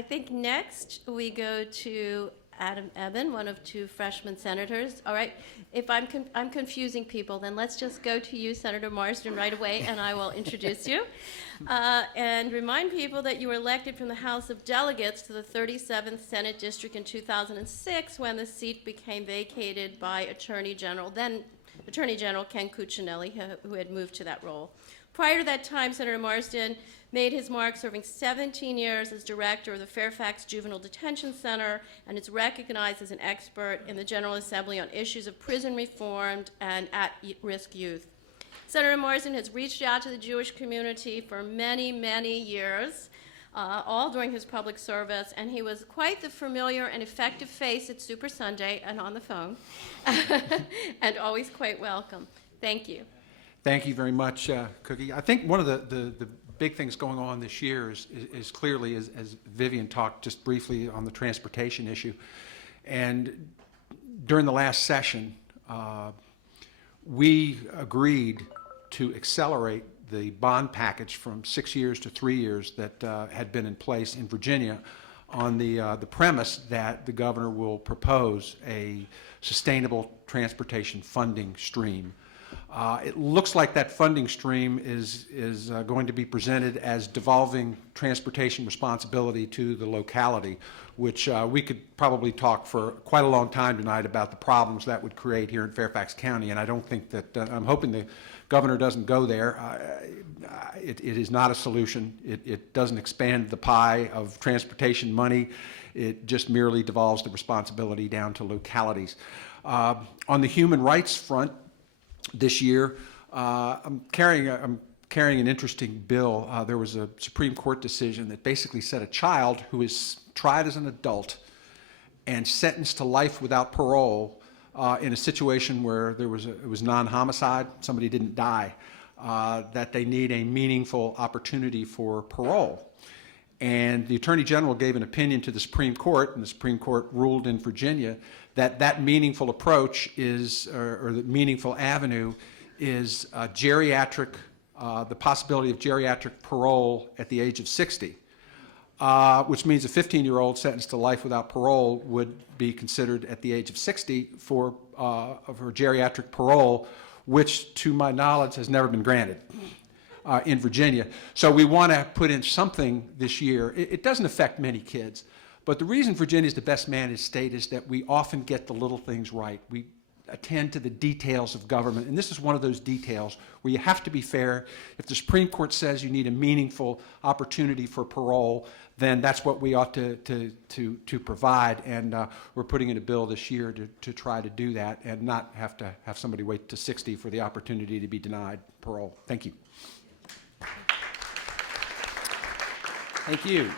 I think next we go to Adam Eben, one of two freshman senators. All right, if I'm confusing people, then let's just go to you, Senator Marsden, right away, and I will introduce you. And remind people that you were elected from the House of Delegates to the 37th Senate District in 2006 when the seat became vacated by then Attorney General Ken Cuccinelli, who had moved to that role. Prior to that time, Senator Marsden made his mark serving 17 years as director of the Fairfax Juvenile Detention Center and is recognized as an expert in the General Assembly on issues of prison reform and at-risk youth. Senator Marsden has reached out to the Jewish community for many, many years, all during his public service, and he was quite the familiar and effective face at Super Sunday and on the phone, and always quite welcome. Thank you. Thank you very much, Cookie. I think one of the big things going on this year is clearly, as Vivian talked just briefly on the transportation issue. And during the last session, we agreed to accelerate the bond package from 6 years to 3 years that had been in place in Virginia on the premise that the governor will propose a sustainable transportation funding stream. It looks like that funding stream is going to be presented as devolving transportation responsibility to the locality, which we could probably talk for quite a long time tonight about the problems that would create here in Fairfax County, and I don't think that, I'm hoping the governor doesn't go there. It is not a solution. It doesn't expand the pie of transportation money. It just merely devolves the responsibility down to localities. On the human rights front, this year, I'm carrying an interesting bill. There was a Supreme Court decision that basically said a child who is tried as an adult and sentenced to life without parole in a situation where it was non-homicide, somebody didn't die, that they need a meaningful opportunity for parole. And the Attorney General gave an opinion to the Supreme Court, and the Supreme Court ruled in Virginia that meaningful approach is, or the meaningful avenue is geriatric, the possibility of geriatric parole at the age of 60, which means a 15-year-old sentenced to life without parole would be considered at the age of 60 for geriatric parole, which, to my knowledge, has never been granted in Virginia. So we want to put in something this year. It doesn't affect many kids, but the reason Virginia is the best managed state is that we often get the little things right. We attend to the details of government, and this is one of those details where you have to be fair. If the Supreme Court says you need a meaningful opportunity for parole, then that's what we ought to provide, and we're putting in a bill this year to try to do that and not have to have somebody wait to 60 for the opportunity to be denied parole. Thank you. Thank you.